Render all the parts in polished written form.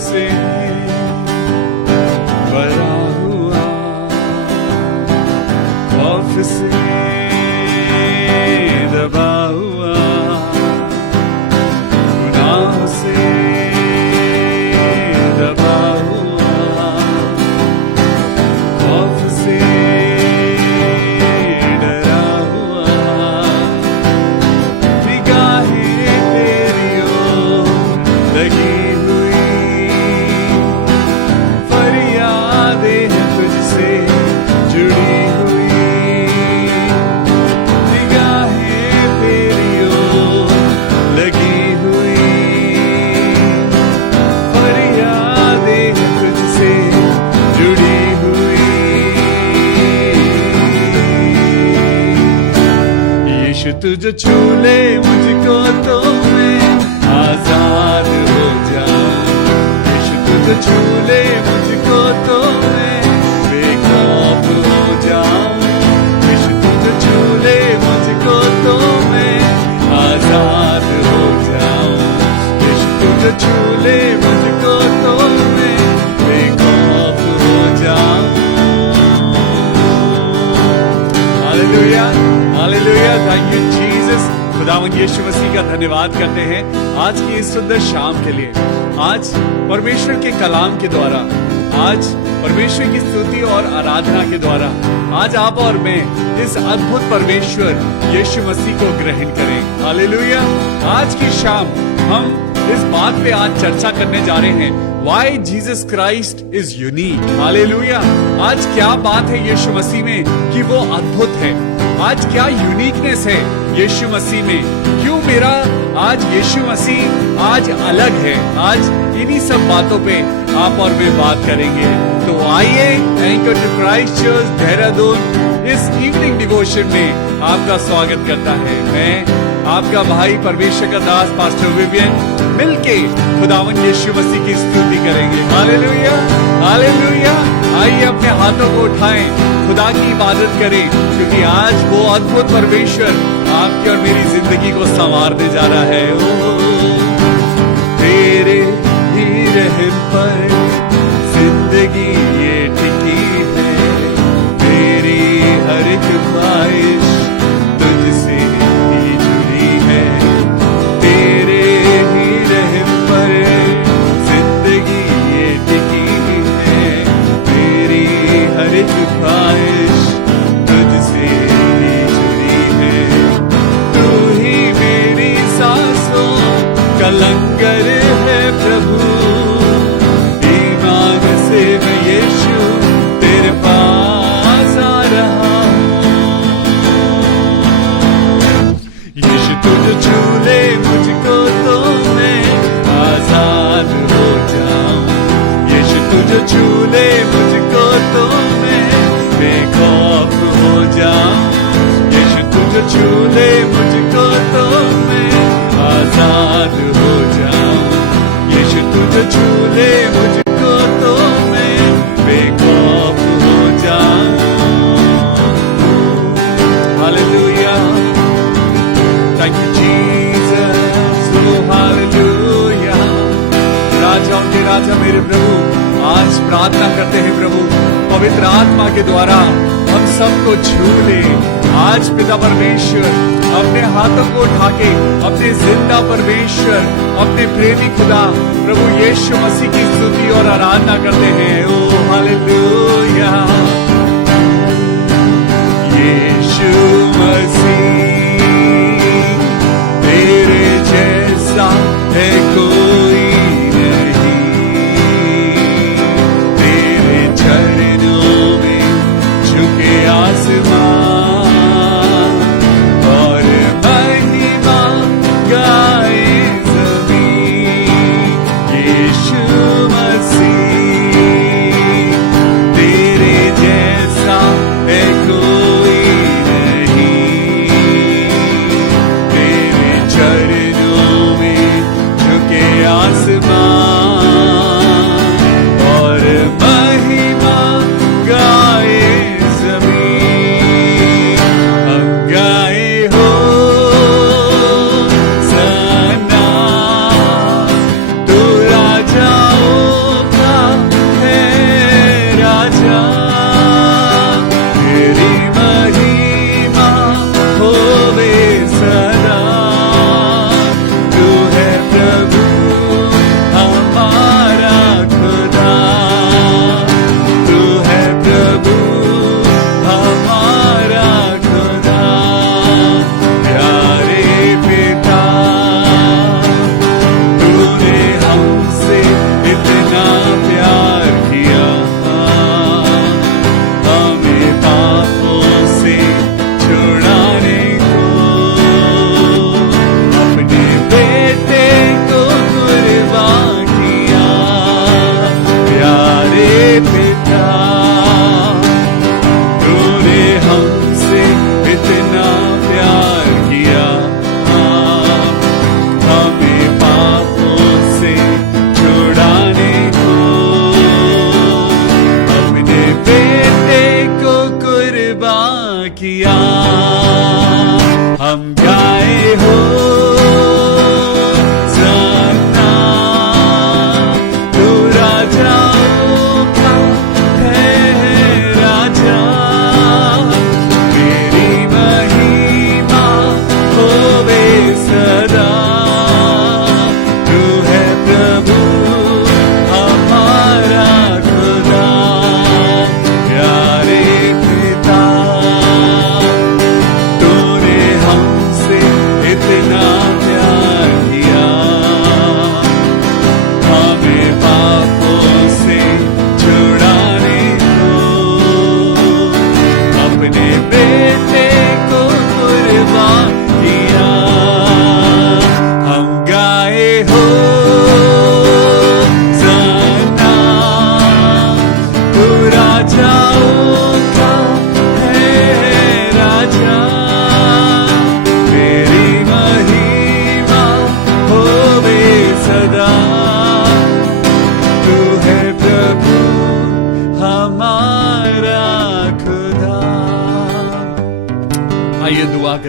से भरा हुआ, खौफ से दबा हुआ, गुनाह से दबा हुआ, खौफ से डरा हुआ, निगाहें तेरी ओर लगी हुई, फरियादें हैं तुझसे जुड़ी हुई, निगाहें तेरी ओर लगी हुई, फरियादें हैं तुझसे जुड़ी हुई। यीशु तुझे छू ले मुझको तो मैं आजाद हो जाऊं, यीशु तुझे छू ले मुझको तो मैं बेखौफ हो जाऊं, यीशु तुझे छू ले मुझको तो मैं आजाद हो जाऊं, यीशु तुझे छू ले मुझको तो मैं बेखौफ हो जाऊं। Hallelujah, hallelujah, thank you Jesus. खुदावंद यीशु मसीह का धन्यवाद करते हैं आज की इस सुंदर शाम के लिए। आज परमेश्वर के कलाम के द्वारा, आज परमेश्वर की स्तुति और आराधना के द्वारा आज आप और मैं इस अद्भुत परमेश्वर यीशु मसीह को ग्रहण करें। हालेलुया। आज की शाम हम इस बात पे आज चर्चा करने जा रहे हैं, Why Jesus Christ is unique। Hallelujah. आज क्या बात है यीशु मसीह में कि वो अद्भुत है। आज क्या यूनिकनेस है यीशु मसीह में, क्यों मेरा आज यीशु मसीह आज अलग है। आज इन्हीं सब बातों पे आप और मैं बात करेंगे। तो आइए, anchor to Christ Church Dehradun इस इवनिंग डिवोशन में आपका स्वागत करता है। मैं आपका भाई परमेश्वर का दास पास्टर विवियन मिलके खुदावंद यीशु मसीह की स्तुति करेंगे। Hallelujah, hallelujah. आइए अपने हाथों को उठाएं, खुदा की इबादत करें, क्योंकि आज वो अद्भुत परमेश्वर आपकी और मेरी जिंदगी को संवारने जा रहा है। ओ तेरे ही रहम पर जिंदगी ये टिकी है, तेरी हर एक ख्वाहिश तुझसे ही जुड़ी है, तेरे ही रहम पर जिंदगी ये टिकी है, तेरी हर एक ख्वाहिश तुझसे ही जुड़ी है, तू ही मेरी सांसों का लंगर है प्रभु, ईमान से मैं यीशु तेरे पास आ रहा हूँ। यीशु तुझे छू ले मुझको तो मैं आजाद हो जाऊं, यीशु तुझे छू ले मुझको तो मैं बेखौफ हो जाऊं, यीशु तुझे छू ले मुझको तो मैं आजाद हो जाऊं, यीशु तुझे छू ले मुझको तो मैं बेखौफ हो जाऊं। Hallelujah, thank you Jesus, oh hallelujah. राजाओं के राजा मेरे प्रभु, आज प्रार्थना करते हैं प्रभु पवित्र आत्मा के द्वारा हम सबको छू ले। आज पिता परमेश्वर अपने हाथों को उठा के अपने जिंदा परमेश्वर, अपने प्रेमी खुदा प्रभु यीशु मसीह की स्तुति और आराधना करते हैं। ओ हालेलुया। यीशु मसीह तेरे जैसा है कोई नहीं, तेरे चरणों में झुके आसमान और महिमा गाए ज़मीन। यीशु मसीह तेरे जैसा है कोई नहीं,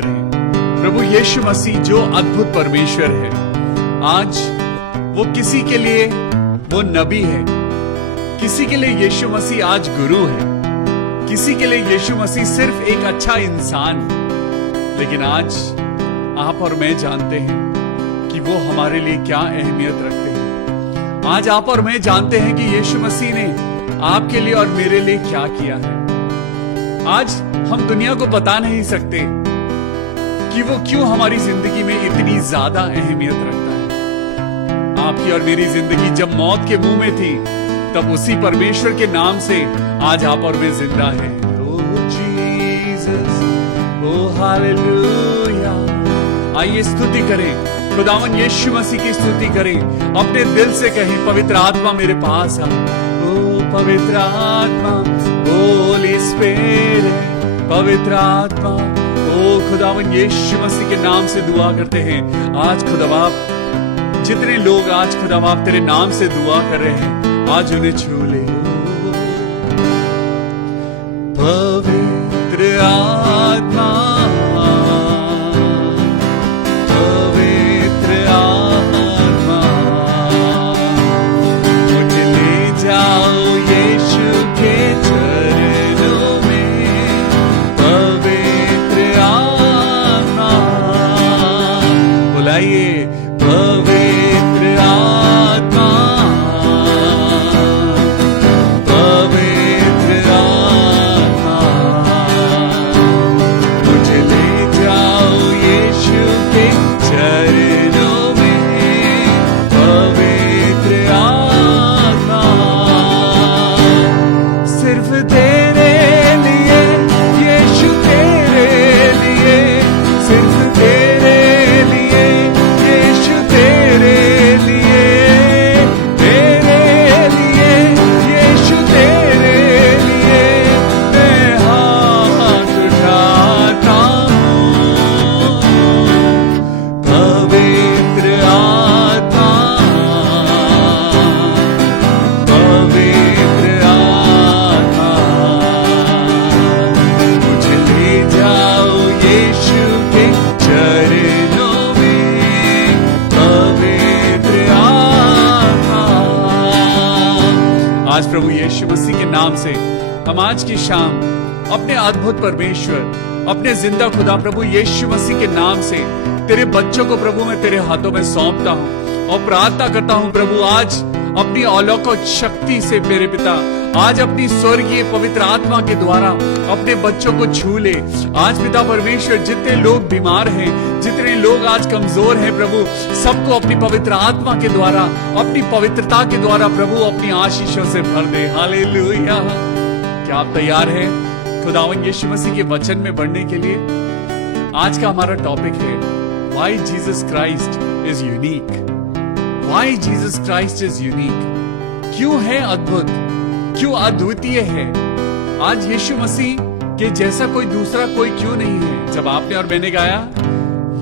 करें। प्रभु यीशु मसीह जो अद्भुत परमेश्वर है, आज वो किसी के लिए वो नबी है, किसी के लिए यीशु मसीह आज गुरु है, किसी के लिए यीशु मसीह सिर्फ एक अच्छा इंसान। लेकिन आज आप और मैं जानते हैं कि वो हमारे लिए क्या अहमियत रखते हैं। आज आप और मैं जानते हैं कि यीशु मसीह ने आपके लिए और मेरे लिए क्या किया है। आज हम दुनिया को बता नहीं सकते कि वो क्यों हमारी जिंदगी में इतनी ज्यादा अहमियत रखता है। आपकी और मेरी जिंदगी जब मौत के मुंह में थी, तब उसी परमेश्वर के नाम से आज आप और मैं जिंदा है। ओह जीसस, ओह हालेलुया। आइए स्तुति करें, खुदावन यीशु मसीह की स्तुति करें, अपने दिल से कहें, पवित्र आत्मा मेरे पास आ। ओ पवित्र आत्मा, होली स्पिरिट, पवित्र आत्मा, ओ खुदावन यीशु मसीह के नाम से दुआ करते हैं। आज खुदा बाप, जितने लोग आज खुदा बाप तेरे नाम से दुआ कर रहे हैं, आज उन्हें छू ले। पवित्र आत्मा, प्रभु यीशु मसीह के नाम से हम आज की शाम अपने अद्भुत परमेश्वर, अपने जिंदा खुदा प्रभु यीशु मसीह के नाम से तेरे बच्चों को प्रभु मैं तेरे हाथों में सौंपता हूँ और प्रार्थना करता हूँ प्रभु, आज अपनी अलौकिक शक्ति से मेरे पिता, आज अपनी स्वर्गीय पवित्र आत्मा के द्वारा अपने बच्चों को छू ले। आज पिता परमेश्वर, जितने लोग बीमार हैं, जितने लोग आज कमजोर हैं प्रभु, सबको अपनी पवित्र आत्मा के द्वारा, अपनी पवित्रता के द्वारा प्रभु अपनी आशीषों से भर दे। हालेलुया। क्या आप तैयार हैं खुदावन यीशु मसीह के वचन में बढ़ने के लिए? आज का हमारा टॉपिक है why Jesus Christ is unique. Why Jesus Christ is unique. क्यों है अद्भुत, क्यों अद्वितीय है? आज यीशु मसीह के जैसा कोई दूसरा कोई क्यों नहीं है? जब आपने और मैंने गाया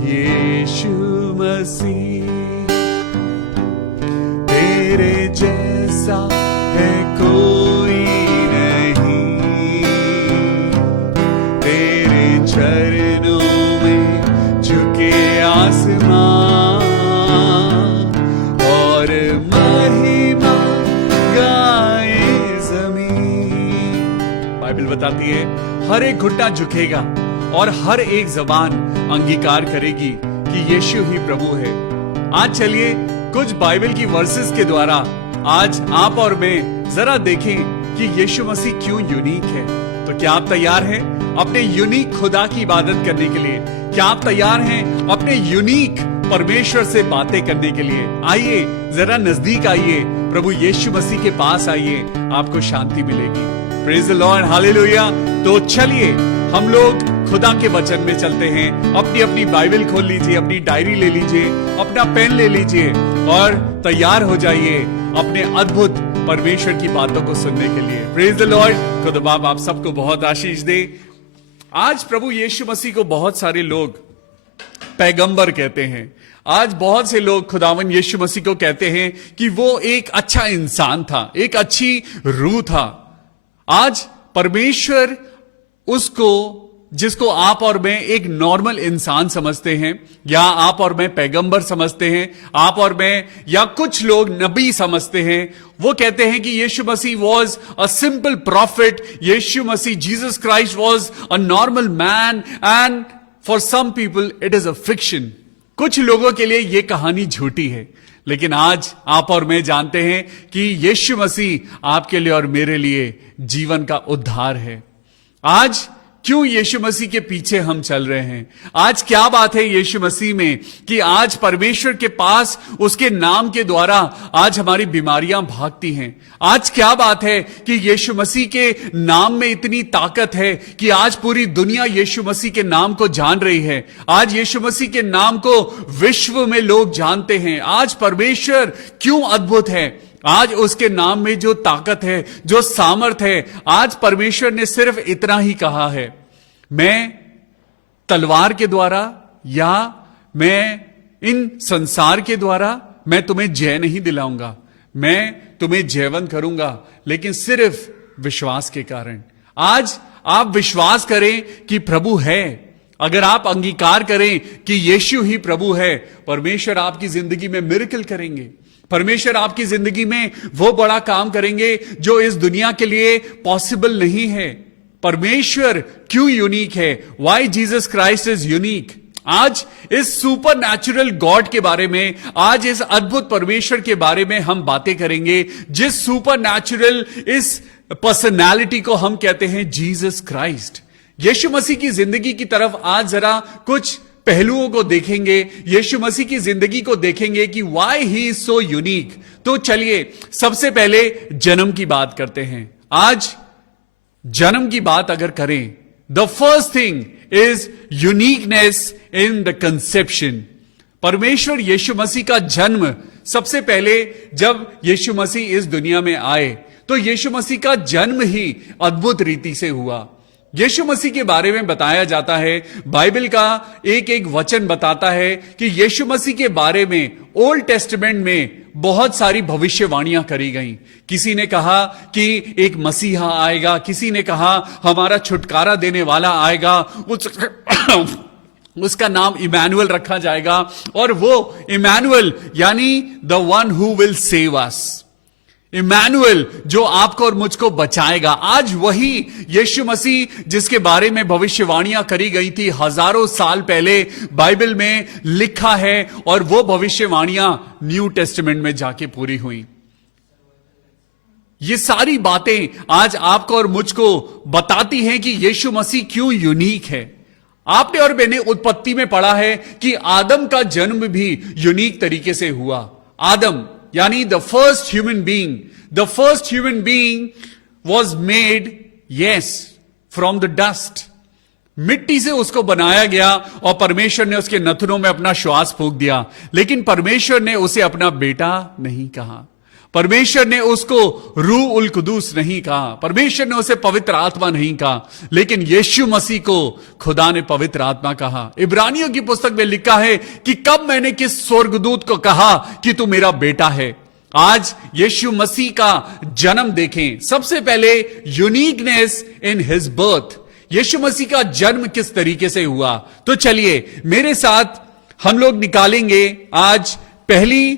यीशु मसीह तेरे जैसा है कोई नहीं, तेरे चरणों में झुके आसमां और महिमा गाए जमीन। बाइबल बताती है हर एक घुटना झुकेगा और हर एक जबान अंगीकार करेगी कि यीशु ही प्रभु है। आज चलिए कुछ बाइबल की वर्सेस के द्वारा आज आप और मैं जरा देखें कि यीशु मसीह क्यों यूनिक है। तो क्या आप तैयार हैं अपने यूनिक खुदा की इबादत करने के लिए? क्या आप तैयार हैं अपने यूनिक परमेश्वर से बातें करने के लिए? आइए जरा नजदीक आइए, प्रभु यीशु मसीह के पास आइए, आपको शांति मिलेगी। Praise the Lord, hallelujah. तो चलिए हम लोग खुदा के वचन में चलते हैं। अपनी अपनी बाइबल खोल लीजिए, अपनी डायरी ले लीजिए, अपना पेन ले लीजिए और तैयार हो जाइए अपने अद्भुत परमेश्वर की बातों को सुनने के लिए। Praise the Lord. खुदा बाप आप सबको बहुत आशीष दे। आज प्रभु यीशु मसीह को बहुत सारे लोग पैगंबर कहते हैं। आज बहुत से लोग खुदावन यीशु मसीह को कहते हैं कि वो एक अच्छा इंसान था, एक अच्छी रूह था। आज परमेश्वर उसको जिसको आप और मैं एक नॉर्मल इंसान समझते हैं, या आप और मैं पैगंबर समझते हैं, आप और मैं या कुछ लोग नबी समझते हैं, वो कहते हैं कि Yeshu Masih was a simple prophet, Yeshu Masih Jesus Christ was a normal man, and for some people it is a fiction. कुछ लोगों के लिए यह कहानी झूठी है, लेकिन आज आप और मैं जानते हैं कि यीशु मसीह आपके लिए और मेरे लिए जीवन का उद्धार है। आज क्यों यीशु मसीह के पीछे हम चल रहे हैं? आज क्या बात है यीशु मसीह में कि आज परमेश्वर के पास उसके नाम के द्वारा आज हमारी बीमारियां भागती हैं? आज क्या बात है कि यीशु मसीह के नाम में इतनी ताकत है कि आज पूरी दुनिया यीशु मसीह के नाम को जान रही है। आज यीशु मसीह के नाम को विश्व में लोग जानते हैं। आज परमेश्वर क्यों अद्भुत है? आज उसके नाम में जो ताकत है, जो सामर्थ है, आज परमेश्वर ने सिर्फ इतना ही कहा है, मैं तलवार के द्वारा या मैं इन संसार के द्वारा मैं तुम्हें जय नहीं दिलाऊंगा, मैं तुम्हें जयवंत करूंगा, लेकिन सिर्फ विश्वास के कारण। आज आप विश्वास करें कि प्रभु है, अगर आप अंगीकार करें कि यीशु ही प्रभु है, परमेश्वर आपकी जिंदगी में मिरेकल करेंगे। परमेश्वर आपकी जिंदगी में वो बड़ा काम करेंगे जो इस दुनिया के लिए पॉसिबल नहीं है। परमेश्वर क्यों यूनिक है? Why Jesus Christ is unique? आज इस सुपर नेचुरल गॉड के बारे में, आज इस अद्भुत परमेश्वर के बारे में हम बातें करेंगे, जिस सुपर नेचुरल इस पर्सनैलिटी को हम कहते हैं जीसस क्राइस्ट। यीशु मसीह की जिंदगी की तरफ आज जरा कुछ पहलुओं को देखेंगे, यीशु मसीह की जिंदगी को देखेंगे कि why he is so unique. तो चलिए सबसे पहले जन्म की बात करते हैं। आज जन्म की बात अगर करें, the first thing is uniqueness in the conception. परमेश्वर यीशु मसीह का जन्म, सबसे पहले जब यीशु मसीह इस दुनिया में आए तो यीशु मसीह का जन्म ही अद्भुत रीति से हुआ। यीशु मसीह के बारे में बताया जाता है, बाइबल का एक एक वचन बताता है कि यीशु मसीह के बारे में ओल्ड टेस्टामेंट में बहुत सारी भविष्यवाणियां करी गई। किसी ने कहा कि एक मसीहा आएगा, किसी ने कहा हमारा छुटकारा देने वाला आएगा, उसका नाम इमैनुअल रखा जाएगा, और वो इमैनुअल यानी the one who will save us, Emmanuel जो आपको और मुझको बचाएगा। आज वही यीशु मसीह जिसके बारे में भविष्यवाणियां करी गई थी हजारों साल पहले, बाइबल में लिखा है, और वो भविष्यवाणियां न्यू टेस्टामेंट में जाके पूरी हुई। ये सारी बातें आज आपको और मुझको बताती हैं कि यीशु मसीह क्यों यूनिक है। आपने और मैंने उत्पत्ति में पढ़ा है कि आदम का जन्म भी यूनिक तरीके से हुआ। आदम यानी the first human being was made, yes, from the dust. मिट्टी से उसको बनाया गया और परमेश्वर ने उसके नथनों में अपना श्वास फूंक दिया, लेकिन परमेश्वर ने उसे अपना बेटा नहीं कहा। परमेश्वर ने उसको रूह उल कुदूस नहीं कहा, परमेश्वर ने उसे पवित्र आत्मा नहीं कहा, लेकिन यीशु मसीह को खुदा ने पवित्र आत्मा कहा। इब्रानियों की पुस्तक में लिखा है कि कब मैंने किस स्वर्गदूत को कहा कि तू मेरा बेटा है। आज यीशु मसीह का जन्म देखें। सबसे पहले यूनिकनेस इन हिज बर्थ। यीशु मसीह का जन्म किस तरीके से हुआ? तो चलिए मेरे साथ हम लोग निकालेंगे, आज पहली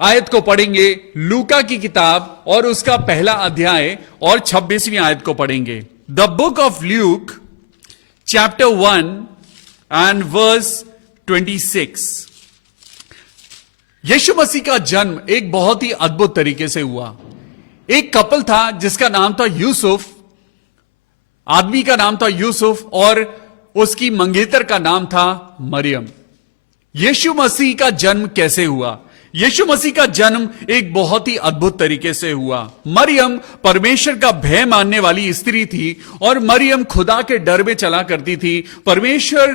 आयत को पढ़ेंगे, लूका की किताब और उसका पहला अध्याय और 26वीं आयत को पढ़ेंगे। The book of Luke chapter 1 and verse 26। यीशु मसीह का जन्म एक बहुत ही अद्भुत तरीके से हुआ। एक कपल था जिसका नाम था यूसुफ, आदमी का नाम था यूसुफ और उसकी मंगेतर का नाम था मरियम। यीशु मसीह का जन्म कैसे हुआ? यीशु मसीह का जन्म एक बहुत ही अद्भुत तरीके से हुआ। मरियम परमेश्वर का भय मानने वाली स्त्री थी और मरियम खुदा के डर में चला करती थी। परमेश्वर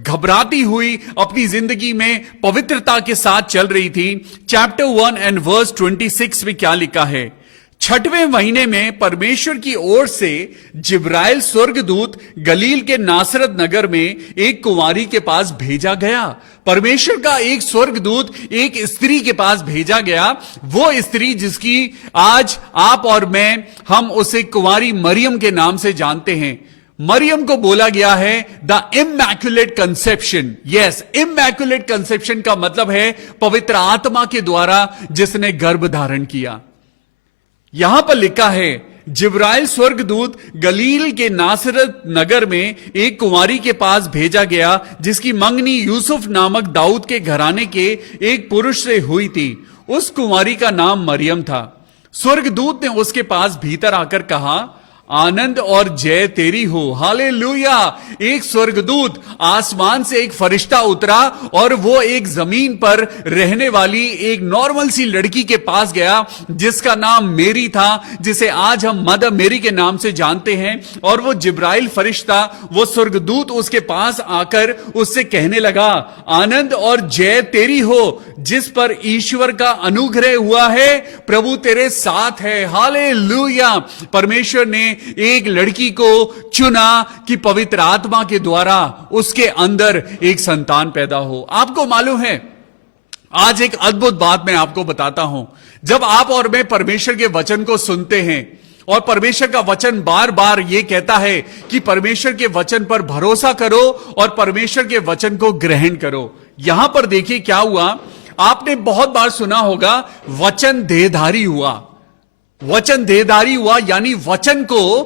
घबराती हुई अपनी जिंदगी में पवित्रता के साथ चल रही थी। चैप्टर 1 एंड वर्स 26 में क्या लिखा है? 6वें महीने में परमेश्वर की ओर से जिब्राइल स्वर्गदूत गलील के नासरत नगर में एक कुंवारी के पास भेजा गया। परमेश्वर का एक स्वर्गदूत एक स्त्री के पास भेजा गया, वो स्त्री जिसकी आज आप और मैं हम उसे कुंवारी मरियम के नाम से जानते हैं। मरियम को बोला गया है the immaculate conception. Yes, immaculate conception का मतलब है पवित्र आत्मा के द्वारा जिसने गर्भ धारण किया। यहां पर लिखा है जिब्राइल स्वर्गदूत गलील के नासरत नगर में एक कुंवारी के पास भेजा गया जिसकी मंगनी यूसुफ नामक दाऊद के घराने के एक पुरुष से हुई थी। उस कुंवारी का नाम मरियम था। स्वर्गदूत ने उसके पास भीतर आकर कहा, आनंद और जय तेरी हो। हालेलुया। एक स्वर्गदूत आसमान से एक फरिश्ता उतरा और वो एक जमीन पर रहने वाली एक नॉर्मल सी लड़की के पास गया जिसका नाम मेरी था, जिसे आज हम मदर मेरी के नाम से जानते हैं। और वो जिब्राइल फरिश्ता, वो स्वर्गदूत उसके पास आकर उससे कहने लगा, आनंद और जय तेरी हो जिस पर ईश्वर का अनुग्रह हुआ है, प्रभु तेरे साथ है। हालेलुया। परमेश्वर ने एक लड़की को चुना कि पवित्र आत्मा के द्वारा उसके अंदर एक संतान पैदा हो। आपको मालूम है, आज एक अद्भुत बात मैं आपको बताता हूं। जब आप और मैं परमेश्वर के वचन को सुनते हैं और परमेश्वर का वचन बार बार यह कहता है कि परमेश्वर के वचन पर भरोसा करो और परमेश्वर के वचन को ग्रहण करो। यहां पर देखिए क्या हुआ। आपने बहुत बार सुना होगा वचन देहधारी हुआ। वचन देहधारी हुआ यानी वचन को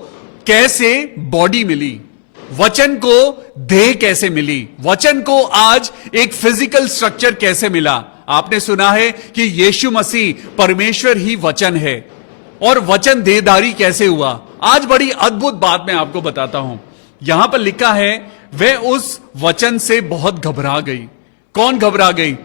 कैसे बॉडी मिली, वचन को देह कैसे मिली, वचन को आज एक फिजिकल स्ट्रक्चर कैसे मिला। आपने सुना है कि यीशु मसीह परमेश्वर ही वचन है और वचन देहधारी कैसे हुआ। आज बड़ी अद्भुत बात मैं आपको बताता हूं। यहां पर लिखा है वह उस वचन से बहुत घबरा गई। कौन घबरा गई?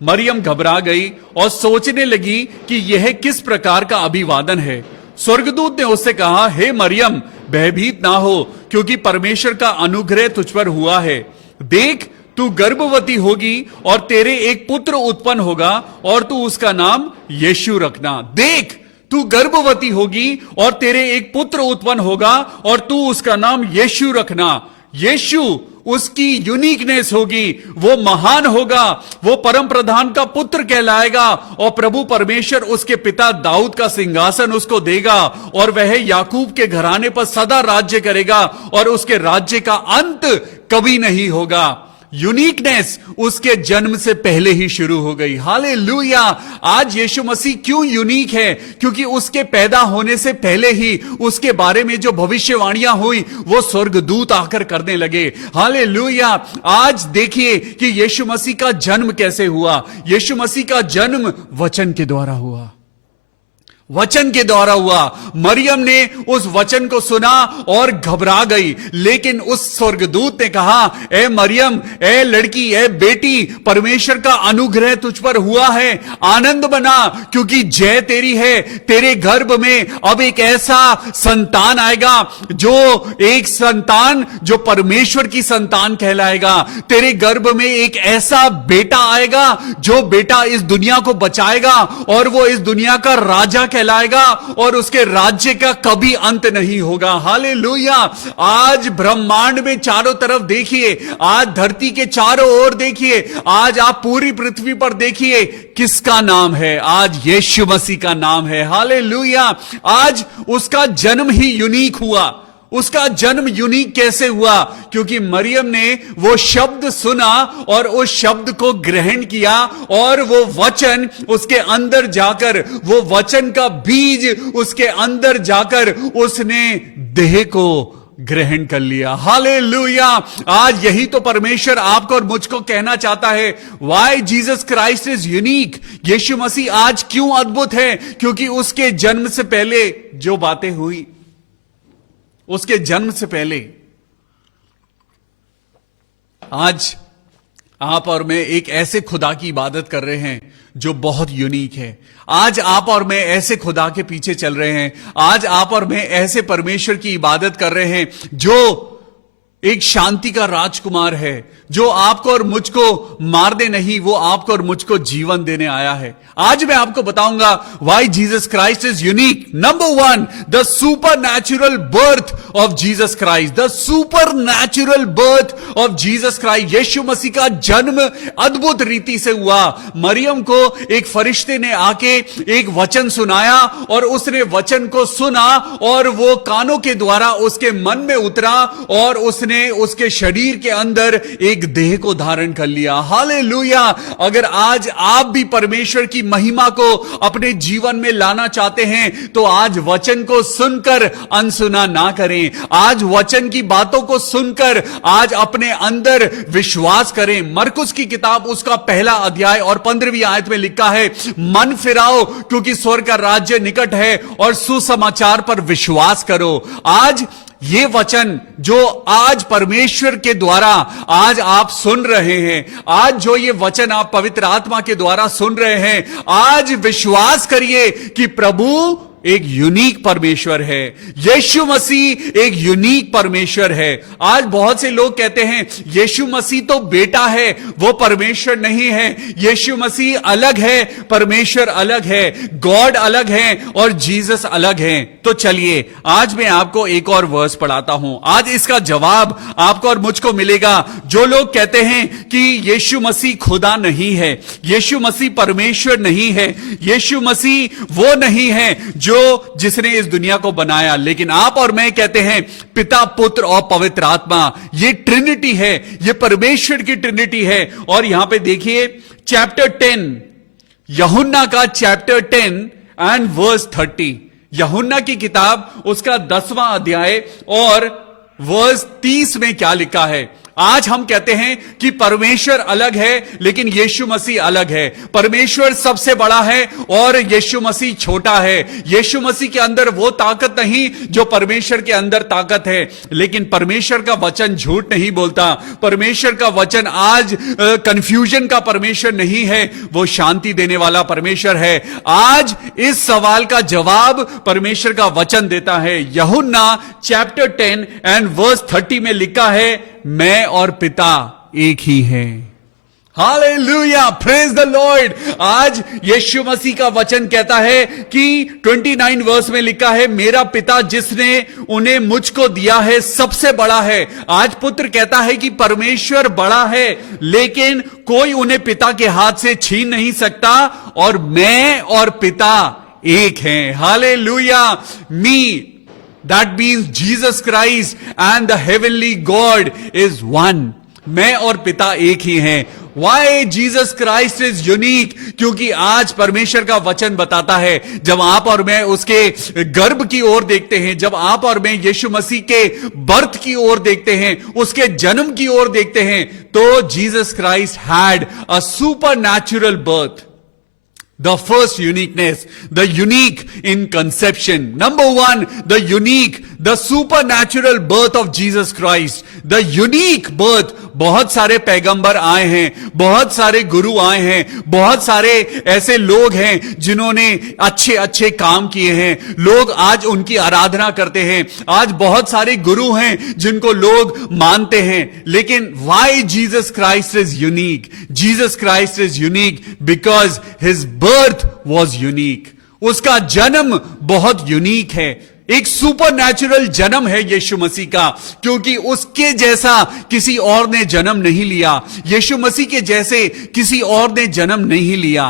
मरियम घबरा गई और सोचने लगी कि यह किस प्रकार का अभिवादन है। स्वर्गदूत ने उससे कहा, हे मरियम, भयभीत ना हो क्योंकि परमेश्वर का अनुग्रह तुझ पर हुआ है। देख, तू गर्भवती होगी और तेरे एक पुत्र उत्पन्न होगा और तू उसका नाम यीशु रखना। देख, तू गर्भवती होगी और तेरे एक पुत्र उत्पन्न होगा और तू उसका नाम यीशु रखना। यीशु उसकी यूनिकनेस होगी, वो महान होगा, वो परम प्रधान का पुत्र कहलाएगा और प्रभु परमेश्वर उसके पिता दाऊद का सिंहासन उसको देगा और वह याकूब के घराने पर सदा राज्य करेगा और उसके राज्य का अंत कभी नहीं होगा। यूनिकनेस उसके जन्म से पहले ही शुरू हो गई। हालेलुया। आज यीशु मसीह क्यों यूनिक है? क्योंकि उसके पैदा होने से पहले ही उसके बारे में जो भविष्यवाणियां हुई वो स्वर्गदूत आकर करने लगे। हालेलुया। आज देखिए कि यीशु मसीह का जन्म कैसे हुआ। यीशु मसीह का जन्म वचन के द्वारा हुआ, वचन के द्वारा हुआ। मरियम ने उस वचन को सुना और घबरा गई, लेकिन उस स्वर्गदूत ने कहा, ए मरियम, ए लड़की, ए बेटी, परमेश्वर का अनुग्रह तुझ पर हुआ है। आनंद बना क्योंकि जय तेरी है। तेरे गर्भ में अब एक ऐसा संतान आएगा, जो एक संतान जो परमेश्वर की संतान कहलाएगा। तेरे गर्भ में एक ऐसा बेटा आएगा जो बेटा इस दुनिया को बचाएगा और वो इस दुनिया का राजा कहलाएगा और उसके राज्य का कभी अंत नहीं होगा। हालेलुया। आज ब्रह्मांड में चारों तरफ देखिए, आज धरती के चारों ओर देखिए, आज आप पूरी पृथ्वी पर देखिए, किसका नाम है? आज यीशु मसीह का नाम है। हालेलुया। आज उसका जन्म ही यूनिक हुआ। उसका जन्म यूनिक कैसे हुआ? क्योंकि मरियम ने वो शब्द सुना और उस शब्द को ग्रहण किया और वो वचन उसके अंदर जाकर, वो वचन का बीज उसके अंदर जाकर उसने देह को ग्रहण कर लिया। हालेलुया। आज यही तो परमेश्वर आपको और मुझको कहना चाहता है। Why Jesus Christ is unique. यीशु मसीह आज क्यों अद्भुत है? क्योंकि उसके जन्म से पहले जो बातें हुई, उसके जन्म से पहले, आज आप और मैं एक ऐसे खुदा की इबादत कर रहे हैं जो बहुत यूनिक है। आज आप और मैं ऐसे खुदा के पीछे चल रहे हैं। आज आप और मैं ऐसे परमेश्वर की इबादत कर रहे हैं जो एक शांति का राजकुमार है, जो आपको और मुझको मारने नहीं, वो आपको और मुझको जीवन देने आया है। आज मैं आपको बताऊंगा why Jesus Christ is unique. Number 1, the supernatural birth of Jesus Christ. The supernatural birth of Jesus Christ. Yeshu मसीह का जन्म अद्भुत रीति से हुआ। मरियम को एक फरिश्ते ने आके एक वचन सुनाया और उसने वचन को सुना और वो कानों के द्वारा उसके मन में उतरा और उसने उसके शरीर के अंदर एक देह को धारण कर लिया। हालेलुया। अगर आज आप भी परमेश्वर की महिमा को अपने जीवन में लाना चाहते हैं तो आज वचन को सुनकर अनसुना ना करें। आज वचन की बातों को सुनकर आज अपने अंदर विश्वास करें। मरकुस की किताब उसका 1 अध्याय और 15वीं आयत में लिखा है, मन फिराओ क्योंकि स्वर्ग का राज्य निकट है और सुसमाचार पर विश्वास करो। आज ये वचन जो आज परमेश्वर के द्वारा आज आप सुन रहे हैं, आज जो ये वचन आप पवित्र आत्मा के द्वारा सुन रहे हैं, आज विश्वास करिए कि प्रभु एक यूनिक परमेश्वर है। यीशु मसीह एक यूनिक परमेश्वर है। आज बहुत से लोग कहते हैं यीशु मसीह तो बेटा है, वो परमेश्वर नहीं है। यीशु मसीह अलग है, परमेश्वर अलग है, गॉड अलग है और जीसस अलग है। तो चलिए आज मैं आपको एक और वर्स पढ़ाता हूं। आज इसका जवाब आपको और मुझको मिलेगा। जो लोग कहते हैं कि यीशु मसीह खुदा नहीं है, यीशु मसीह परमेश्वर नहीं है, यीशु मसीह वो नहीं है जिसने इस दुनिया को बनाया, लेकिन आप और मैं कहते हैं पिता, पुत्र और पवित्र आत्मा, ये ट्रिनिटी है, ये परमेश्वर की ट्रिनिटी है। और यहां पे देखिए चैप्टर 10, यूहन्ना का चैप्टर 10 एंड वर्स 30। यूहन्ना की किताब उसका 10वां अध्याय और वर्स 30 में क्या लिखा है। आज हम कहते हैं कि परमेश्वर अलग है लेकिन यीशु मसीह अलग है। परमेश्वर सबसे बड़ा है और यीशु मसीह छोटा है। यीशु मसीह के अंदर वो ताकत नहीं जो परमेश्वर के अंदर ताकत है। लेकिन परमेश्वर का वचन झूठ नहीं बोलता। परमेश्वर का वचन आज कंफ्यूजन का परमेश्वर नहीं है, वो शांति देने वाला परमेश्वर है। आज इस सवाल का जवाब परमेश्वर का वचन देता है। यूहन्ना चैप्टर 10 एंड वर्स 30 में लिखा है, मैं और पिता एक ही हैं। Hallelujah, praise the Lord. आज यीशु मसीह का वचन कहता है कि 29 वर्स में लिखा है, मेरा पिता जिसने उन्हें मुझको दिया है सबसे बड़ा है। आज पुत्र कहता है कि परमेश्वर बड़ा है लेकिन कोई उन्हें पिता के हाथ से छीन नहीं सकता और मैं और पिता एक हैं। Hallelujah. Me, that means Jesus Christ and the heavenly God is one. मैं और पिता एक ही हैं। Why Jesus Christ is unique? क्योंकि आज परमेश्वर का वचन बताता है जब आप और मैं उसके गर्भ की ओर देखते हैं, जब आप और मैं यीशु मसीह के बर्थ की ओर देखते हैं, उसके जन्म की ओर देखते हैं, तो Jesus Christ had a supernatural birth. The first uniqueness, the unique in conception. Number 1, the unique, the supernatural birth of Jesus Christ. The unique birth. बहुत सारे पैगंबर आए हैं, बहुत सारे गुरु आए हैं, बहुत सारे ऐसे लोग हैं जिन्होंने अच्छे अच्छे काम किए हैं। लोग आज उनकी आराधना करते हैं। आज बहुत सारे गुरु हैं जिनको लोग मानते हैं। लेकिन why Jesus Christ is unique? Jesus Christ is unique because his birth was unique. उसका जन्म बहुत यूनिक है। एक सुपर नेचुरल जन्म है यीशु मसीह का, क्योंकि उसके जैसा किसी और ने जन्म नहीं लिया। यीशु मसीह के जैसे किसी और ने जन्म नहीं लिया।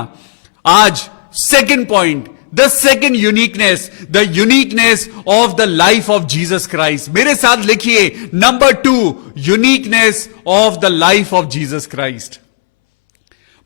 आज second point, the second uniqueness, the uniqueness of the life of Jesus Christ. मेरे साथ लिखिए, number 2, uniqueness of the life of Jesus Christ.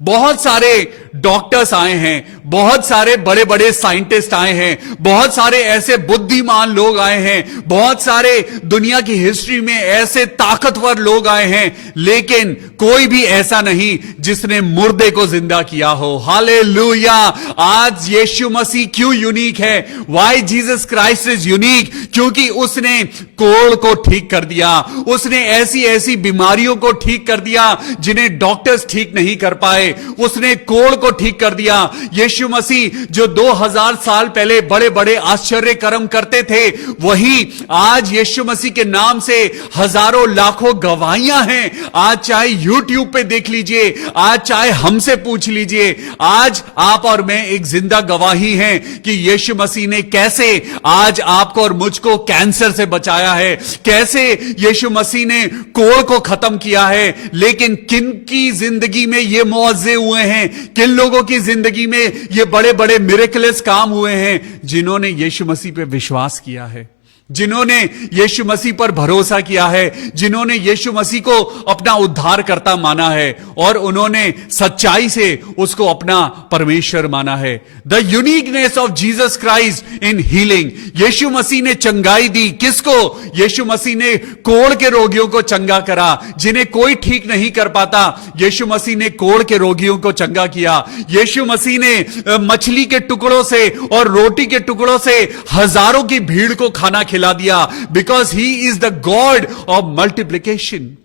बहुत सारे डॉक्टर्स आए हैं, बहुत सारे बड़े बड़े साइंटिस्ट आए हैं, बहुत सारे ऐसे बुद्धिमान लोग आए हैं, बहुत सारे दुनिया की हिस्ट्री में ऐसे ताकतवर लोग आए हैं, लेकिन कोई भी ऐसा नहीं जिसने मुर्दे को जिंदा किया हो। हालेलुया। आज यीशु मसीह क्यों यूनिक है? Why Jesus Christ is unique? क्योंकि उसने कोढ़ को ठीक कर दिया, उसने ऐसी ऐसी बीमारियों को ठीक कर दिया जिन्हें डॉक्टर्स ठीक नहीं कर पाए। आए, उसने कोढ़ को ठीक कर दिया। यीशु मसीह जो 2000 साल पहले बड़े बड़े आश्चर्य कर्म करते थे, वही आज यीशु मसीह के नाम से हजारों लाखों गवाहियां हैं। आज चाहे यूट्यूब पे देख लीजिए, आज चाहे हमसे पूछ लीजिए, आज आप और मैं एक जिंदा गवाही हैं कि यीशु मसीह ने कैसे आज आपको और मुझको कैंसर से बचाया है, कैसे यीशु मसीह ने कोढ़ को खत्म किया है। लेकिन किन की जिंदगी में ये मुआवजे हुए हैं, किन लोगों की जिंदगी में ये बड़े बड़े मिरेकल्स काम हुए हैं, जिन्होंने यीशु मसीह पे विश्वास किया है, जिन्होंने यीशु मसीह पर भरोसा किया है, जिन्होंने यीशु मसीह को अपना उद्धारकर्ता माना है और उन्होंने सच्चाई से उसको अपना परमेश्वर माना है। The uniqueness of Jesus Christ in healing. Yeshu Masih ने चंगाई दी किसको? यीशु मसीह ने कोढ़ के रोगियों को चंगा करा, जिन्हें कोई ठीक नहीं कर पाता। यीशु मसीह ने कोढ़ के रोगियों को चंगा किया। यीशु मसीह ने मछली के टुकड़ों से और रोटी के टुकड़ों से हजारों की भीड़ को खाना खिला दिया, because he is the God of multiplication.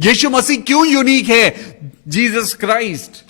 Yeshu Masih क्यों यूनिक है? Jesus Christ.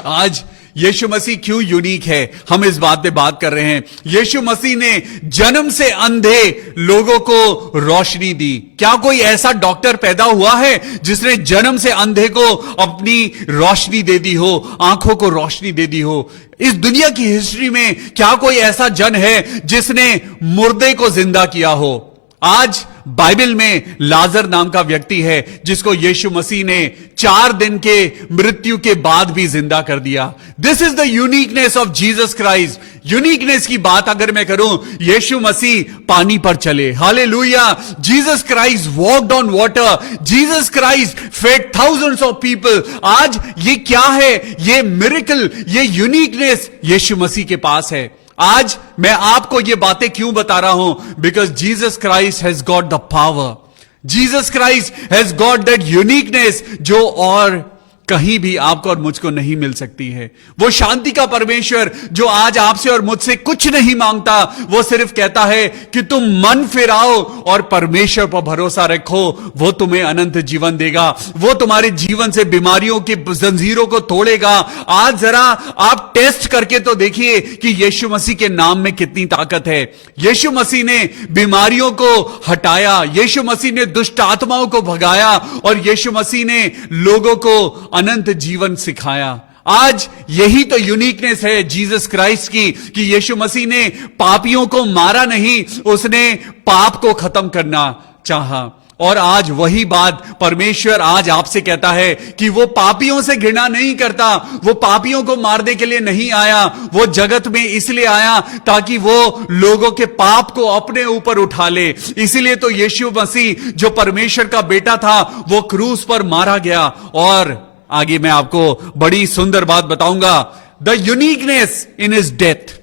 आज यीशु मसीह क्यों यूनिक है, हम इस बात पे बात कर रहे हैं। यीशु मसीह ने जन्म से अंधे लोगों को रोशनी दी। क्या कोई ऐसा डॉक्टर पैदा हुआ है जिसने जन्म से अंधे को अपनी रोशनी दे दी हो, आंखों को रोशनी दे दी हो? इस दुनिया की हिस्ट्री में क्या कोई ऐसा जन है जिसने मुर्दे को जिंदा किया हो? आज बाइबल में लाजर नाम का व्यक्ति है जिसको यीशु मसीह ने 4 दिन के मृत्यु के बाद भी जिंदा कर दिया। This is the uniqueness of Jesus Christ. Uniqueness की बात अगर मैं करूं, यीशु मसीह पानी पर चले, hallelujah. Jesus Christ walked on water, Jesus Christ fed thousands of people. आज ये क्या है? ये मिरेकल, ये यूनिकनेस यीशु मसीह के पास है। आज मैं आपको ये बातें क्यों बता रहा हूं? Because Jesus Christ has got the power, Jesus Christ has got that uniqueness जो और कहीं भी आपको और मुझको नहीं मिल सकती है। वो शांति का परमेश्वर जो आज आपसे और मुझसे कुछ नहीं मांगता, वो सिर्फ कहता है कि तुम मन फिराओ और परमेश्वर पर भरोसा रखो, वो तुम्हें अनंत जीवन देगा, वो तुम्हारे जीवन से बीमारियों की जंजीरों को तोड़ेगा। आज जरा आप टेस्ट करके तो देखिए कि यीशु मसीह के नाम में कितनी ताकत है। यीशु मसीह ने बीमारियों को हटाया, यीशु मसीह ने दुष्ट आत्माओं को भगाया और यीशु मसीह ने लोगों को अनंत जीवन सिखाया। आज यही तो यूनिकनेस है जीसस क्राइस्ट की कि यीशु मसीह ने पापियों को मारा नहीं, उसने पाप को खत्म करना चाहा। और आज वही बात परमेश्वर आज आपसे कहता है कि वो पापियों से घृणा नहीं करता, वो पापियों को मारने के लिए नहीं आया, वो जगत में इसलिए आया ताकि वो लोगों के पाप को अपने ऊपर उठा ले। इसीलिए तो यीशु मसीह जो परमेश्वर का बेटा था, वो क्रूस पर मारा गया। और आगे मैं आपको बड़ी सुंदर बात बताऊंगा, the uniqueness in his death.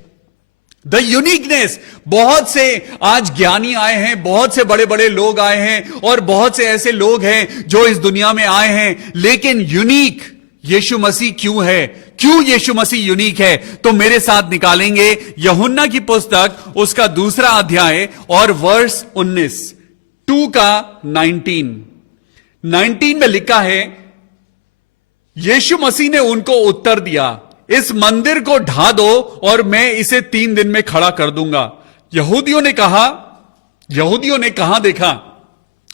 The uniqueness, बहुत से आज ज्ञानी आए हैं, बहुत से बड़े बड़े लोग आए हैं और बहुत से ऐसे लोग हैं जो इस दुनिया में आए हैं, लेकिन यूनिक यीशु मसीह क्यों है? क्यों यीशु मसीह यूनिक है? तो मेरे साथ निकालेंगे यूहन्ना की पुस्तक, उसका 2 अध्याय और वर्स 19, 2 का 19 में लिखा है, यीशु मसीह ने उनको उत्तर दिया, इस मंदिर को ढा दो और मैं इसे 3 दिन में खड़ा कर दूंगा। यहूदियों ने कहां देखा?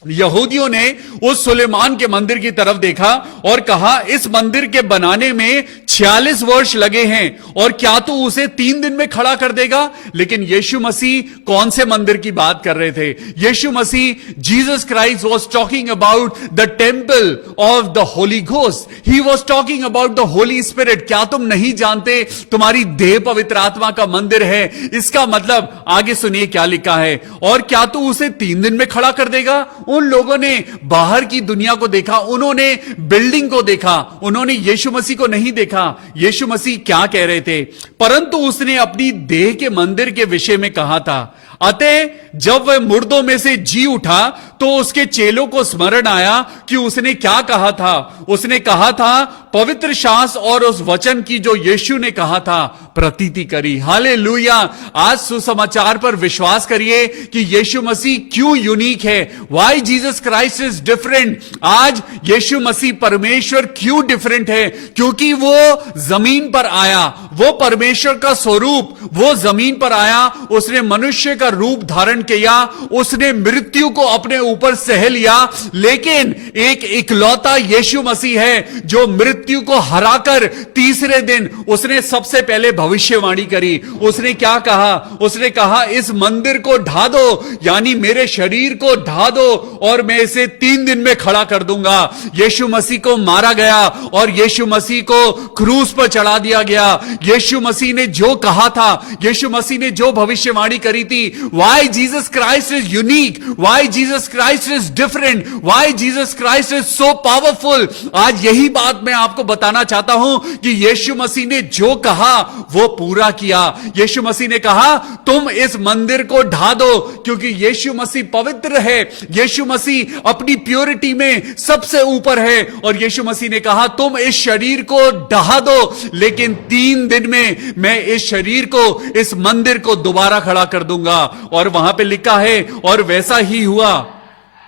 यहूदियों ने उस सुलेमान के मंदिर की तरफ देखा और कहा, इस मंदिर के बनाने में 46 वर्ष लगे हैं और क्या तू उसे 3 दिन में खड़ा कर देगा? लेकिन यीशु मसीह कौन से मंदिर की बात कर रहे थे? Yeshu Masih, Jesus Christ was talking about the temple of the Holy Ghost. He was talking about the Holy Spirit. क्या तुम नहीं जानते तुम्हारी देह पवित्र आत्मा का मंदिर है? इसका मतलब आगे सुनिए क्या लिखा है, और क्या तू उसे 3 दिन में खड़ा कर देगा? उन लोगों ने बाहर की दुनिया को देखा, उन्होंने बिल्डिंग को देखा, उन्होंने यीशु मसीह को नहीं देखा। यीशु मसीह क्या कह रहे थे? परंतु उसने अपनी देह के मंदिर के विषय में कहा था, अतः जब वह मुर्दों में से जी उठा तो उसके चेलों को स्मरण आया कि उसने क्या कहा था। उसने कहा था पवित्र शास्त्र और उस वचन की जो यीशु ने कहा था प्रतीति करी। हालेलुया। आज सुसमाचार पर विश्वास करिए कि यीशु मसीह क्यों यूनिक है। Why Jesus Christ is different. आज यीशु मसीह परमेश्वर क्यों डिफरेंट है, क्योंकि वो जमीन पर आया, वो परमेश्वर का स्वरूप वो जमीन पर आया, उसने मनुष्य का रूप धारण किया, उसने मृत्यु को अपने ऊपर सह लिया। लेकिन एक इकलौता यीशु मसीह है जो मृत्यु को हराकर तीसरे दिन उसने सबसे पहले भविष्यवाणी करी। उसने क्या कहा? उसने कहा इस मंदिर को ढा दो, यानी मेरे शरीर को ढा दो और मैं इसे 3 दिन में खड़ा कर दूंगा। यीशु मसीह को मारा गया और यीशु मसीह को क्रूस पर चढ़ा दिया गया। यीशु मसीह ने जो कहा था, यीशु मसीह ने जो भविष्यवाणी करी थी, why Jesus Christ is unique, why Jesus Christ is different, why Jesus Christ is so powerful. आज यही बात मैं आपको बताना चाहता हूं कि यीशु मसीह ने जो कहा वो पूरा किया। यीशु मसीह ने कहा तुम इस मंदिर को ढा दो, क्योंकि यीशु मसीह पवित्र है, यीशु मसीह अपनी प्योरिटी में सबसे ऊपर है। और यीशु मसीह ने कहा तुम इस शरीर को ढहा दो, लेकिन 3 दिन में मैं इस शरीर को, इस मंदिर को दोबारा खड़ा कर दूंगा। और वहां पे लिखा है और वैसा ही हुआ,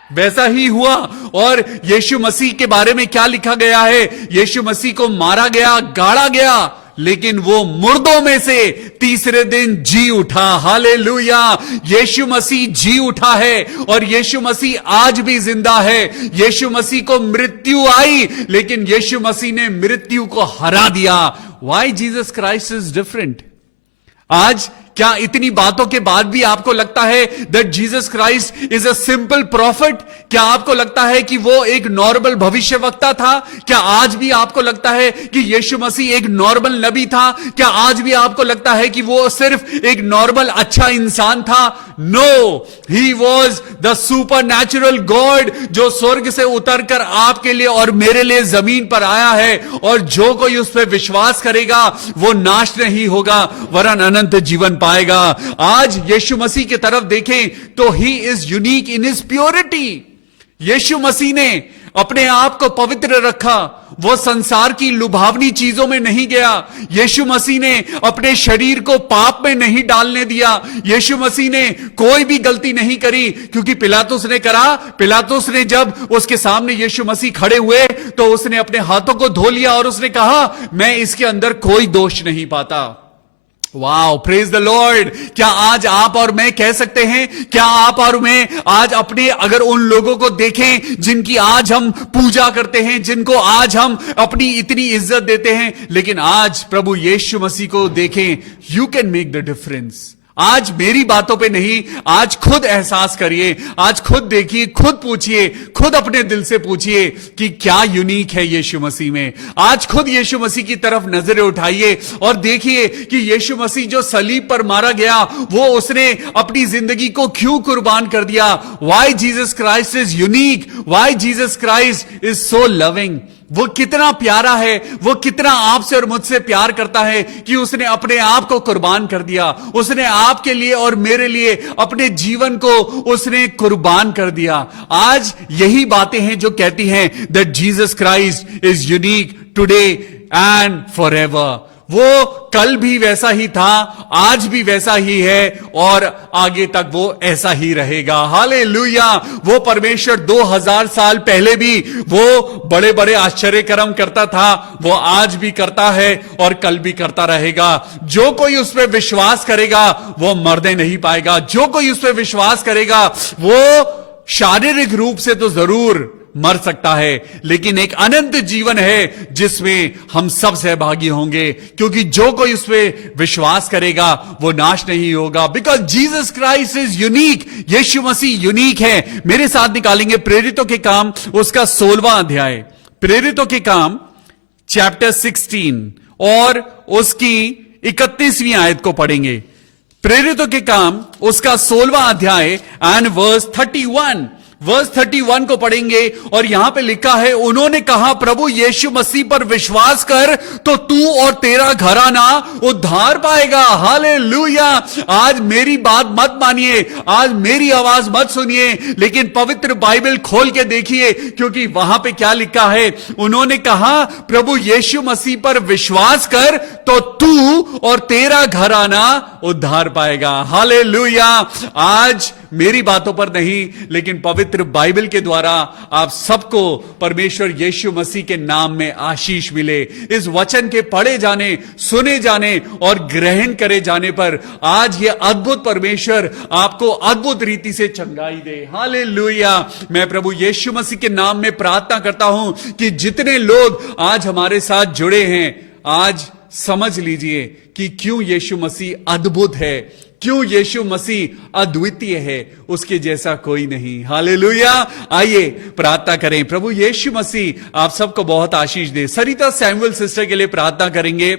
वैसा ही हुआ। और यीशु मसीह के बारे में क्या लिखा गया है? यीशु मसीह को मारा गया, गाड़ा गया, लेकिन वो मुर्दों में से तीसरे दिन जी उठा। हालेलुया। यीशु मसीह जी उठा है और यीशु मसीह आज भी जिंदा है। यीशु मसीह को मृत्यु आई, लेकिन यीशु मसीह ने मृत्यु को हरा दिया। Why Jesus Christ is different. आज क्या इतनी बातों के बाद भी आपको लगता है that Jesus Christ is a simple profit? क्या आपको लगता है कि वो एक नॉर्मल भविष्यवक्ता था? क्या आज भी आपको लगता है कि यीशु मसीह एक नॉर्मल नबी था? क्या आज भी आपको लगता है कि वो सिर्फ एक नॉर्मल अच्छा इंसान था? No, he was the supernatural God जो स्वर्ग से उतरकर आपके लिए और मेरे लिए जमीन पर आया है। और जो कोई उस पर विश्वास करेगा वो नाश नहीं होगा वरन अनंत जीवन पाएगा। आज यीशु मसीह की तरफ देखें तो he is unique in his purity. Yeshu Masih ने अपने आप को पवित्र रखा, वो संसार की लुभावनी चीजों में नहीं गया। यीशु मसीह ने अपने शरीर को पाप में नहीं डालने दिया। यीशु मसीह ने कोई भी गलती नहीं करी, क्योंकि पिलातुस ने करा। पिलातुस ने जब उसके सामने यीशु मसीह खड़े हुए तो उसने अपने हाथों को धो लिया और उसने कहा मैं इसके अंदर कोई दोष नहीं पाता। Wow, praise the Lord. क्या आज आप और मैं कह सकते हैं, क्या आप और मैं आज अपने, अगर उन लोगों को देखें जिनकी आज हम पूजा करते हैं, जिनको आज हम अपनी इतनी इज्जत देते हैं, लेकिन आज प्रभु यीशु मसीह को देखें, you can make the difference. आज मेरी बातों पे नहीं, आज खुद एहसास करिए, आज खुद देखिए, खुद पूछिए, खुद अपने दिल से पूछिए कि क्या यूनिक है यीशु मसीह में। आज खुद यीशु मसीह की तरफ नजरें उठाइए और देखिए कि यीशु मसीह जो सलीब पर मारा गया, वो उसने अपनी जिंदगी को क्यों कुर्बान कर दिया। Why Jesus Christ is unique, why Jesus Christ is so loving. वो कितना प्यारा है, वो कितना आपसे और मुझसे प्यार करता है कि उसने अपने आप को कुर्बान कर दिया। उसने आपके लिए और मेरे लिए अपने जीवन को उसने कुर्बान कर दिया। आज यही बातें हैं जो कहती हैं that Jesus Christ is unique today and forever. वो कल भी वैसा ही था, आज भी वैसा ही है और आगे तक वो ऐसा ही रहेगा। हालेलुया। वो परमेश्वर 2000 साल पहले भी वो बड़े बड़े आश्चर्य कर्म करता था, वो आज भी करता है और कल भी करता रहेगा। जो कोई उस पर विश्वास करेगा वो मरने नहीं पाएगा। जो कोई उस पर विश्वास करेगा वो शारीरिक रूप से तो जरूर मर सकता है, लेकिन एक अनंत जीवन है जिसमें हम सब सहभागी होंगे, क्योंकि जो कोई उस पर विश्वास करेगा वो नाश नहीं होगा। Because Jesus Christ is unique. यीशु मसीह यूनिक है। मेरे साथ निकालेंगे प्रेरितों के काम उसका 16वां अध्याय, प्रेरितों के काम चैप्टर 16 और उसकी 31वीं आयत को पढ़ेंगे। प्रेरितों के काम उसका 16वां अध्याय एंड वर्स 31। वर्स 31 को पढ़ेंगे और यहां पे लिखा है, उन्होंने कहा प्रभु यीशु मसीह पर विश्वास कर तो तू और तेरा घराना उद्धार पाएगा। हालेलुया। आज मेरी बात मत मानिए, आज मेरी आवाज मत सुनिए, लेकिन पवित्र बाइबल खोल के देखिए, क्योंकि वहां पे क्या लिखा है। उन्होंने कहा प्रभु यीशु मसीह पर विश्वास कर तो तू और तेरा घराना उद्धार पाएगा। हालेलुया। आज मेरी बातों पर नहीं, लेकिन पवित्र बाइबल के द्वारा आप सबको परमेश्वर यीशु मसीह के नाम में आशीष मिले। इस वचन के पढ़े जाने, सुने जाने और ग्रहण करे जाने पर आज ये अद्भुत परमेश्वर आपको अद्भुत रीति से चंगाई दे। हालेलुया। मैं प्रभु यीशु मसीह के नाम में प्रार्थना करता हूं कि जितने लोग आज हमारे साथ जुड़े हैं, आज समझ लीजिए कि क्यों यीशु मसीह अद्भुत है, क्यों यीशु मसीह अद्वितीय है, उसके जैसा कोई नहीं। हालेलुया। आइए प्रार्थना करें। प्रभु यीशु मसीह आप सबको बहुत आशीष दे। सरिता सैमुअल सिस्टर के लिए प्रार्थना करेंगे,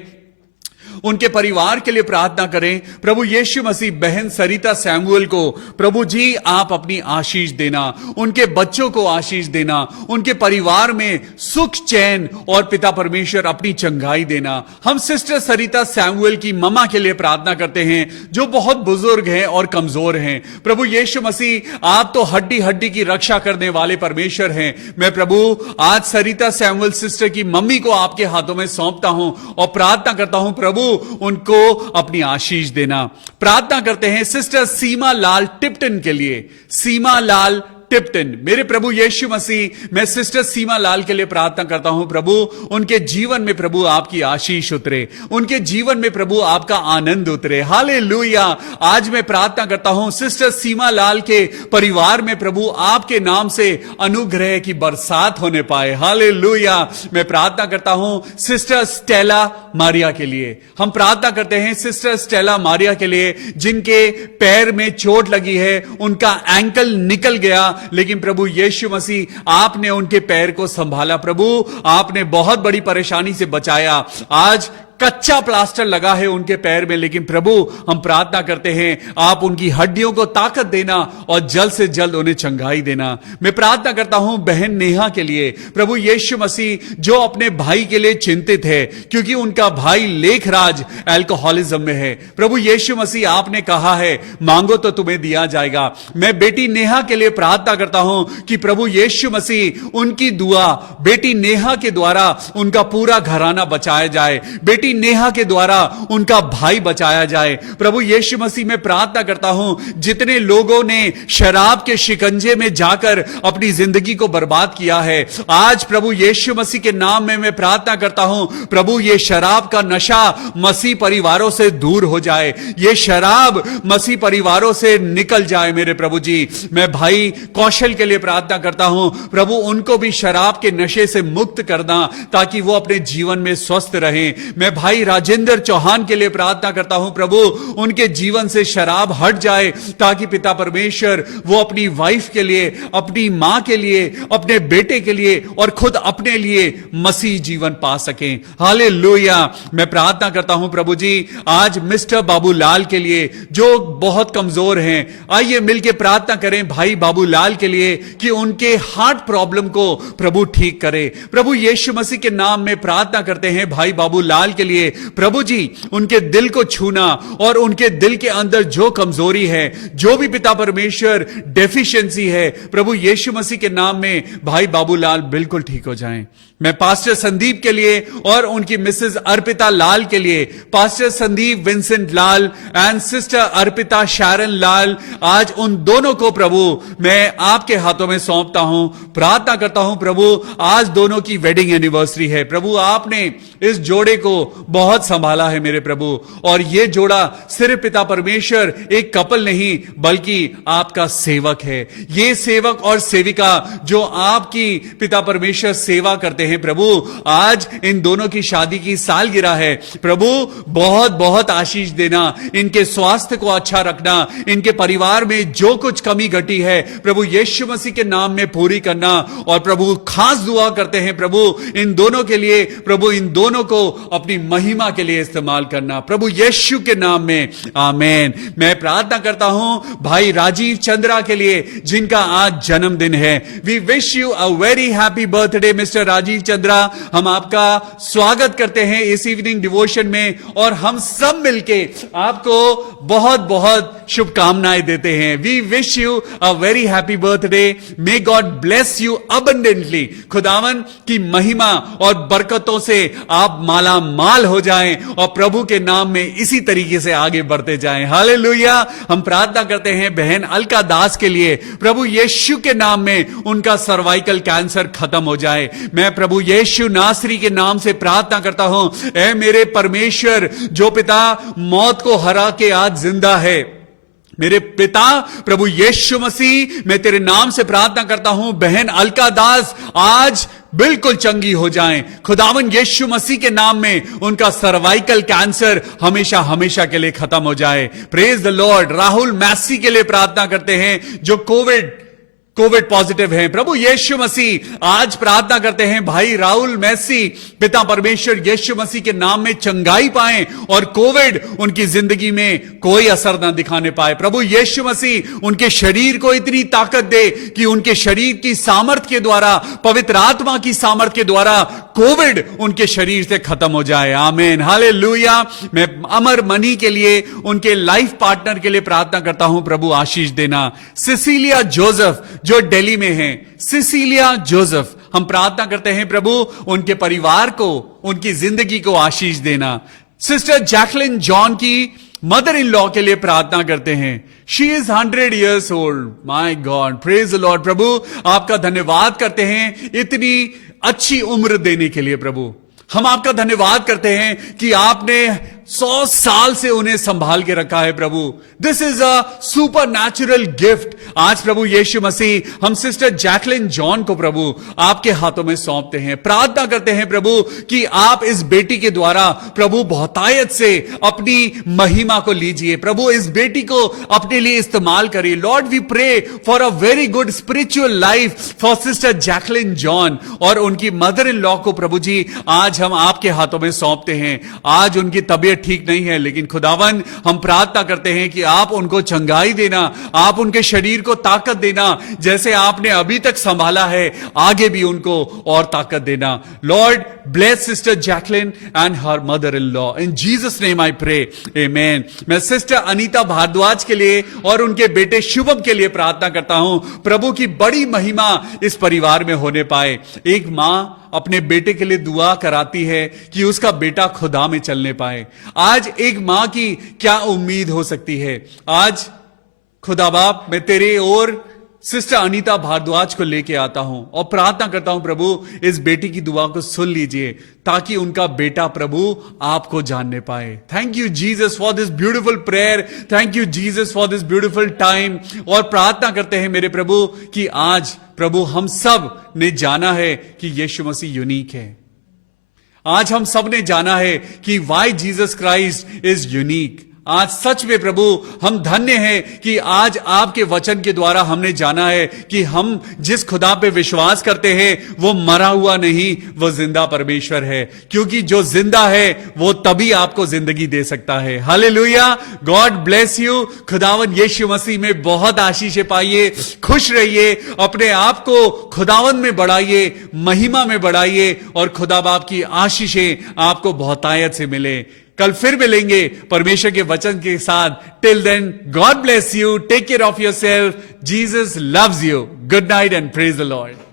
उनके परिवार के लिए प्रार्थना करें। प्रभु यीशु मसीह बहन सरिता सैमुअल को प्रभु जी आप अपनी आशीष देना, उनके बच्चों को आशीष देना, उनके परिवार में सुख चैन और पिता परमेश्वर अपनी चंगाई देना। हम सिस्टर सरिता सैमुअल की ममा के लिए प्रार्थना करते हैं, जो बहुत बुजुर्ग हैं और कमजोर हैं। प्रभु यीशु मसीह आप तो हड्डी हड्डी की रक्षा करने वाले परमेश्वर हैं। मैं प्रभु आज सरिता सैमुअल सिस्टर की मम्मी को आपके हाथों में सौंपता हूं और प्रार्थना करता हूं प्रभु उनको अपनी आशीष देना। प्रार्थना करते हैं सिस्टर सीमा लाल टिप्टन के लिए। सीमा लाल टिप्टन, मेरे प्रभु यीशु मसीह, मैं सिस्टर सीमा लाल के लिए प्रार्थना करता हूं प्रभु उनके जीवन में प्रभु आपकी आशीष उतरे, उनके जीवन में प्रभु आपका आनंद उतरे। हालेलुया। आज मैं प्रार्थना करता हूं सिस्टर सीमा लाल के परिवार में प्रभु आपके नाम से अनुग्रह की बरसात होने पाए। हालेलुया। मैं प्रार्थना करता हूं सिस्टर स्टेला मारिया के लिए। हम प्रार्थना करते हैं सिस्टर स्टेला मारिया के लिए, जिनके पैर में चोट लगी है, उनका एंकल निकल गया, लेकिन प्रभु यीशु मसीह आपने उनके पैर को संभाला। प्रभु आपने बहुत बड़ी परेशानी से बचाया। आज कच्चा प्लास्टर लगा है उनके पैर में, लेकिन प्रभु हम प्रार्थना करते हैं आप उनकी हड्डियों को ताकत देना और जल्द से जल्द उन्हें चंगाई देना। मैं प्रार्थना करता हूं बहन नेहा के लिए। प्रभु यीशु मसीह जो अपने भाई के लिए चिंतित है, क्योंकि उनका भाई लेखराज अल्कोहलिज्म में है। प्रभु यीशु मसीह आपने कहा है मांगो तो तुम्हें दिया जाएगा। मैं बेटी नेहा के लिए प्रार्थना करता हूं कि प्रभु यीशु मसीह उनकी दुआ बेटी नेहा के द्वारा उनका पूरा घराना बचाया जाए, बेटी नेहा के द्वारा उनका भाई बचाया जाए। प्रभु यीशु मसीह में प्रार्थना करता हूं जितने लोगों ने शराब के शिकंजे में जाकर अपनी जिंदगी को बर्बाद किया है, आज प्रभु यीशु मसीह के नाम में मैं प्रार्थना करता हूं प्रभु ये शराब का नशा मसीह परिवारों से दूर हो जाए, ये शराब मसीह परिवारों से निकल जाए। मेरे प्रभु जी, मैं भाई कौशल के लिए प्रार्थना करता हूं प्रभु उनको भी शराब के नशे से मुक्त करना, ताकि वो अपने जीवन में स्वस्थ रहें। मैं भाई राजेंद्र चौहान के लिए प्रार्थना करता हूं प्रभु उनके जीवन से शराब हट जाए, ताकि पिता परमेश्वर वो अपनी वाइफ के लिए, अपनी मां के लिए, अपने बेटे के लिए और खुद अपने लिए मसीह जीवन पा सकें। हालेलुया। मैं प्रार्थना करता हूं प्रभु जी आज मिस्टर बाबूलाल के लिए जो बहुत कमजोर हैं। आइए मिलकर प्रार्थना करें भाई बाबूलाल के लिए कि उनके हार्ट प्रॉब्लम को प्रभु ठीक करे। प्रभु यीशु मसीह के नाम में प्रार्थना करते हैं भाई बाबूलाल के लिए प्रभु जी उनके दिल को छूना और उनके दिल के अंदर जो कमजोरी है, जो भी पिता परमेश्वर डेफिशिएंसी है, प्रभु यीशु मसीह के नाम में भाई बाबूलाल बिल्कुल ठीक हो जाएं। मैं पास्टर संदीप के लिए और उनकी मिसेस अर्पिता लाल के लिए, pastor Sandeep Vincent Lal and sister Arpita Sharon Lal, आज उन दोनों को प्रभु मैं आपके हाथों में सौंपता हूं। प्रार्थना करता हूं प्रभु आज दोनों की वेडिंग एनिवर्सरी है। प्रभु आपने इस जोड़े को बहुत संभाला है मेरे प्रभु, और ये जोड़ा सिर्फ पिता परमेश्वर एक कपल नहीं बल्कि आपका सेवक है। ये सेवक और सेविका जो आपकी पिता परमेश्वर सेवा करते करते हैं प्रभु आज इन दोनों की शादी की सालगिरह है प्रभु, बहुत बहुत आशीष देना, इनके स्वास्थ्य को अच्छा रखना, इनके परिवार में जो कुछ कमी घटी है प्रभु यीशु मसीह के नाम में पूरी करना। और प्रभु खास दुआ करते हैं प्रभु इन दोनों के लिए, प्रभु इन दोनों को अपनी महिमा के लिए इस्तेमाल करना प्रभु यीशु के नाम में, आमीन। मैं प्रार्थना करता हूं भाई राजीव चंद्रा के लिए जिनका आज जन्मदिन है। We wish you a very happy birthday mister Rajiv Chandra. हम आपका स्वागत करते हैं इस इवनिंग डिवोशन में और हम सब मिलके आपको बहुत बहुत शुभकामनाएं देते हैं। We wish you a very happy birthday, may God bless you abundantly. खुदावन की महिमा और बरकतों से आप माला माल हो जाएं और प्रभु के नाम में इसी तरीके से आगे बढ़ते जाएं। हालेलुया। हम प्रार्थना करते हैं बहन अलका दास के लिए, प्रभु यीशु के नाम में उनका सर्वाइकल कैंसर खत्म हो जाए। मैं प्रभु यीशु नासरी के नाम से प्रार्थना करता हूं, ऐ मेरे परमेश्वर जो पिता मौत को हरा के आज जिंदा है, मेरे पिता प्रभु यीशु मसीह, मैं तेरे नाम से प्रार्थना करता हूं बहन अलका दास आज बिल्कुल चंगी हो जाएं। खुदावन यीशु मसीह के नाम में उनका सर्वाइकल कैंसर हमेशा हमेशा के लिए खत्म हो जाए। Praise the Lord. Rahul Massey के लिए प्रार्थना करते हैं जो कोविड पॉजिटिव हैं। प्रभु यीशु मसीह आज प्रार्थना करते हैं भाई राहुल मैसी, पिता परमेश्वर यीशु मसीह के नाम में चंगाई पाएं और कोविड उनकी जिंदगी में कोई असर ना दिखाने पाए। प्रभु यीशु मसीह उनके शरीर को इतनी ताकत दे कि उनके शरीर की सामर्थ के द्वारा, पवित्र आत्मा की सामर्थ के द्वारा कोविड उनके शरीर से खत्म हो जाए। आमीन, हालेलुया। मैं अमर मनी के लिए, उनके लाइफ पार्टनर के लिए प्रार्थना करता हूं, प्रभु आशीष देना। सिसिलिया जोसेफ जो दिल्ली में हैं, सिसिलिया जोसेफ, हम प्रार्थना करते हैं प्रभु उनके परिवार को, उनकी जिंदगी को आशीष देना। सिस्टर जैकलिन जॉन की मदर इन लॉ के लिए प्रार्थना करते हैं। She is 100 years old। My God, praise the Lord. प्रभु आपका धन्यवाद करते हैं इतनी अच्छी उम्र देने के लिए। प्रभु हम आपका धन्यवाद करते हैं कि आपने 100 साल से उन्हें संभाल के रखा है। प्रभु this is a supernatural gift. आज प्रभु यीशु मसीह हम सिस्टर जैकलिन जॉन को प्रभु आपके हाथों में सौंपते हैं। प्रार्थना करते हैं प्रभु कि आप इस बेटी के द्वारा प्रभु बहुतायत से अपनी महिमा को लीजिए। प्रभु इस बेटी को अपने लिए इस्तेमाल करिए। Lord we pray for a very good spiritual life for sister Jacqueline John और उनकी मदर इन लॉ को प्रभु जी आज हम आपके हाथों में सौंपते हैं। आज उनकी तबीयत ठीक नहीं है, लेकिन खुदावन हम प्रार्थना करते हैं कि आप उनको चंगाई देना, आप उनके शरीर को ताकत देना, जैसे आपने अभी तक संभाला है आगे भी उनको और ताकत देना। Lord bless sister Jacqueline and her mother in law, in Jesus name I pray, amen. मैं सिस्टर अनीता भारद्वाज के लिए और उनके बेटे शुभम के लिए प्रार्थना करता हूं, प्रभु की बड़ी महिमा इस परिवार में होने पाए। एक मां अपने बेटे के लिए दुआ कराती है कि उसका बेटा खुदा में चलने पाए। आज एक मां की क्या उम्मीद हो सकती है। आज खुदा बाप मैं तेरे और सिस्टर अनीता भारद्वाज को लेके आता हूं और प्रार्थना करता हूं प्रभु इस बेटी की दुआ को सुन लीजिए ताकि उनका बेटा प्रभु आपको जानने पाए। Thank you Jesus for this beautiful prayer, thank you Jesus for this beautiful time. और प्रार्थना करते हैं मेरे प्रभु कि आज प्रभु हम सब ने जाना है कि यीशु मसीह यूनिक है। आज हम सब ने जाना है कि why Jesus Christ is unique. आज सच में प्रभु हम धन्य हैं कि आज आपके वचन के द्वारा हमने जाना है कि हम जिस खुदा पे विश्वास करते हैं वो मरा हुआ नहीं, वो जिंदा परमेश्वर है। क्योंकि जो जिंदा है वो तभी आपको जिंदगी दे सकता है। Hallelujah, God bless you. खुदावन यीशु मसीह में बहुत आशीषें पाइए, खुश रहिए, अपने आप को खुदावन में बढ़ाइए, महिमा में बढ़ाइए और खुदा बाप की आशीषें आपको बहुतायत से मिले। कल फिर मिलेंगे परमेश्वर के वचन के साथ। Till then God bless you, take care of yourself, Jesus loves you. Good night and praise the Lord.